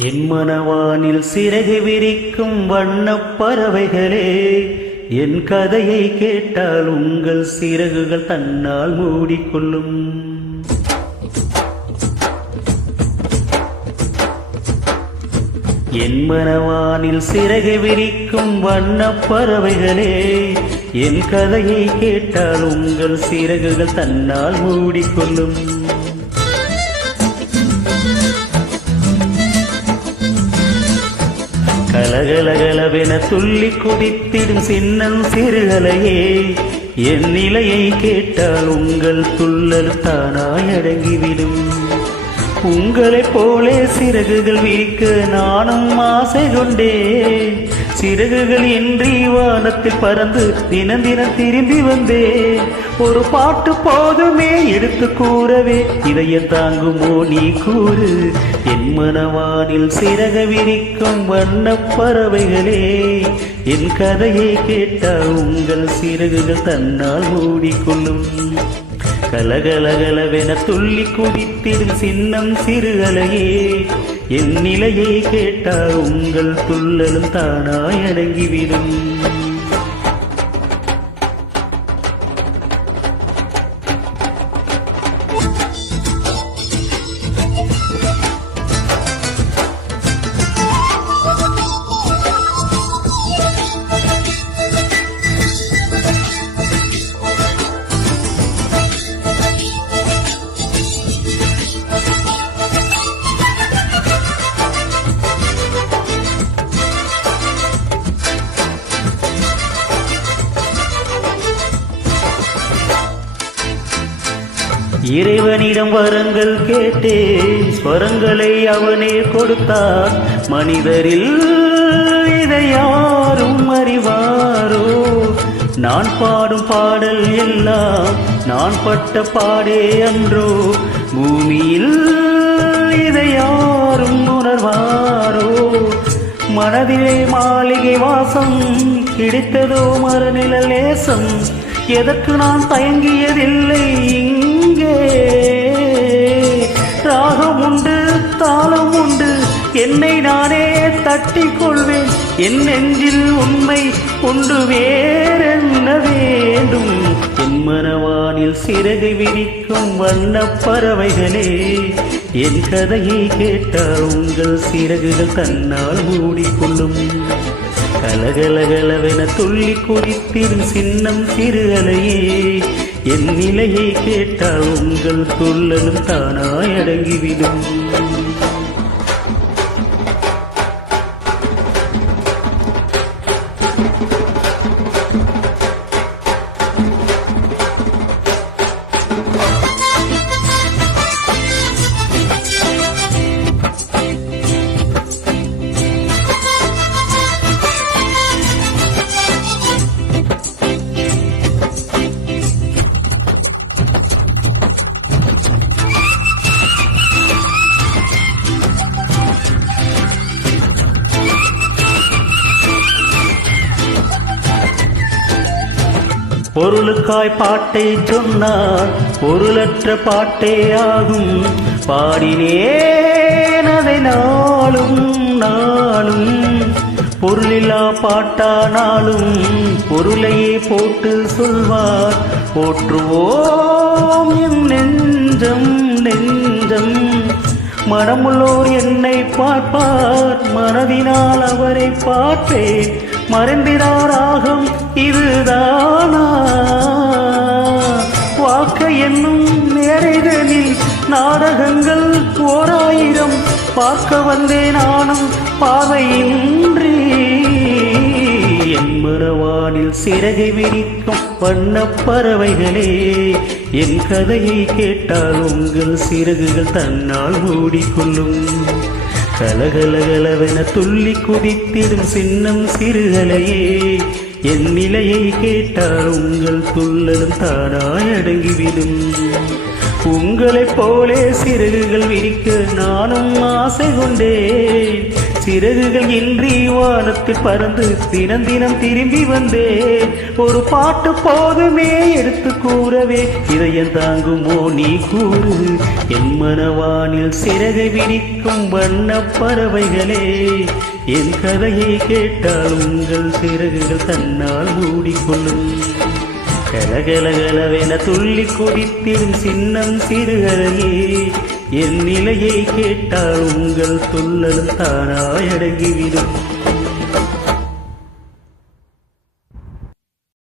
என் மனவானில் சிறகு விரிக்கும் வண்ணப் பறவைகளே, என் கதையை கேட்டால் உங்கள் சிறகுகள் தன்னால் மூடிக்கொள்ளும். என் மனவானில் சிறகு விரிக்கும் வண்ணப் பறவைகளே, என் கதையை கேட்டால் உங்கள் சிறகுகள் தன்னால் மூடிக்கொள்ளும். கலகலகலவென துள்ளி குதித்திடும் சின்னம் சிறுகலையே, என் நிலையை கேட்டால் உங்கள் துள்ளல் தானாய் அடங்கிவிடும். உங்களைப் போலே சிறகுகள் விரிக்க நானும் ஆசை கொண்டேன். சிறகுகள் இன்றி வானத்தில் பறந்து தினம் தினம் திரும்பி வந்தேன். ஒரு பாட்டு போதுமே எடுத்து கூறவே, இதயம் தாங்குமோ நீ கூறு. என் மனவானில் சிறகு விரிக்கும் வண்ணப் பறவைகளே, என் கதையை கேட்டால் உங்கள் சிறகுகள் தன்னால் மூடிக்கொள்ளும். கலகலகலவென துள்ளி குதித்திடும் சின்னம் சிறுகலையே, என் நிலையை கேட்டால் உங்கள் துள்ளலும் தானாய் அடங்கிவிடும். இறைவனிடம் வரங்கள் கேட்டேன், ஸ்வரங்களை அவனே கொடுத்தான். மனிதரில் இதை யாரும் அறிவாரோ? நான் பாடும் பாடல் எல்லாம் நான் பட்ட பாடே அன்றோ? பூமியில் இதை யாரும் உணர்வாரோ? மனதிலே மாளிகை வாசம் கிடைத்ததோ மறுநிழல் நேசம். எதற்கு நான் தயங்கியதில்லை இங்கே? ராகம் உண்டு, தாளம் உண்டு, என்னை நானே தட்டிக் கொள்வேன். என் நெஞ்சில் உண்மை உண்டு, வேறென்ன வேண்டும்? என் மனவானில் சிறகை விரிக்கும் வண்ணப் பறவைகளே, என் கதையை கேட்டால் உங்கள் சிறகுகள் தன்னால் மூடிக்கொள்ளும். கலகலகலவென துள்ளி குதித்திடும் சின்னம் சிறுகலையே, என் நிலையை கேட்டால் உங்கள் துள்ளலும் தானாய் அடங்கிவிடும். பொருளுக்காய் பாட்டை சொன்னார், பொருளற்ற பாட்டே ஆகும். பாடினேன் அதை நாளும் நாளும். பொருளில்லா பாட்டானாலும் பொருளையே போட்டு சொல்வார். போற்றுவோம் என் நெஞ்சம் நெஞ்சம். மனமுள்ளோர் என்னை பார்ப்பார், மனதினால் அவரை பார்ப்பேன். மறந்தினார் ராகம் இதுதானா? வாக்க என்னும் மேடைகளில் நாடகங்கள் 1000 பார்க்க வந்தேன் நானும் பார்வையின்றி. என் மனவானில் சிறகை விரிக்கும் வண்ணப் பறவைகளே, என் கதையை கேட்டால் உங்கள் சிறகுகள் தன்னால் மூடிக்கொள்ளும். கலகலகலவென துள்ளி குதித்திடும் சின்னம் சிறுகலையே, என் நிலையை கேட்டால் உங்கள் துள்ளலும் தானாய் அடங்கிவிடும். உங்களைப் போலே சிறகுகள் விரிக்க நானும் ஆசை கொண்டேன். சிறகுகள் இன்றி வானத்தில் பறந்து தினம் தினம் திரும்பி வந்தேன். ஒரு பாட்டு போதுமே எடுத்து கூறவே, இதயம் தாங்குமோ நீ கூறு. என் மனவானில் சிறகை விரிக்கும் வண்ண பறவைகளே, என் கதையை கேட்டால் உங்கள் சிறகுகள் தன்னால் மூடிக்கொள்ளும். கலகலகலவென துள்ளி குதித்திடும் சின்னம் சிறுகரையே, என் நிலையை கேட்டால் உங்கள் துள்ளலும் தானாய் அடங்கிவிடும்.